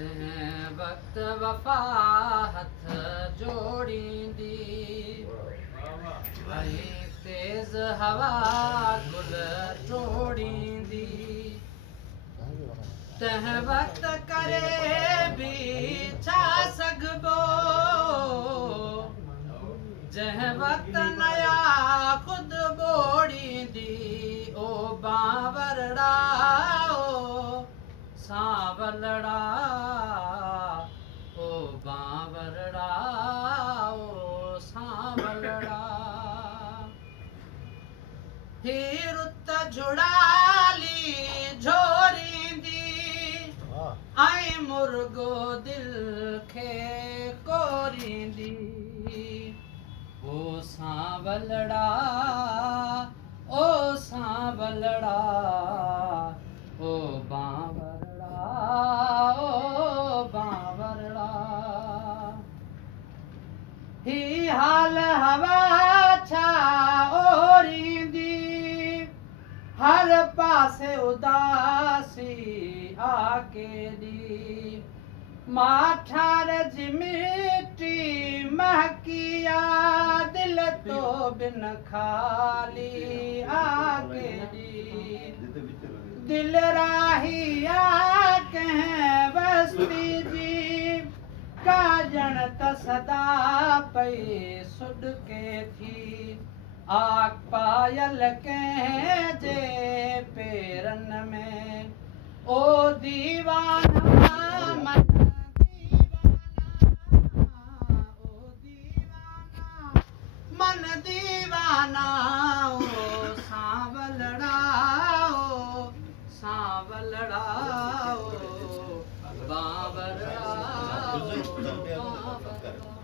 जंहिं वक्त वफ़ा हथ जोड़ींदी ऐं तेज़ हवा गुल टोड़ींदी तंहिं वक्त करे बि छा सघिबो जंहिं वक्त नया खुद बोड़ींदी ओ बावरड़ा ओ सांवलड़ा ओ बावरड़ा ओ सांवलड़ा ही रुत जुड़ाली झोरींदी ऐं मुर्गो दिल खे कोरींदी ओ सांवलड़ा ओ सांवलड़ा ओ बावरड़ा ओ बावरड़ा ही हाल हवा छा ओरींदी हर पासे उदासी आकेरी माठार जी मिट्टी महकिया दिल तो बिन खाली आकेरी दिल राहिया कह बस्ती जी काजण त सदा पई सुडके थी आग पायल कह जे पेरन में ओ दीवाना मन मन दीवाना ओ सांवलड़ा ओ सांवलड़ा ओ बावरड़ा ओ बावरड़ा।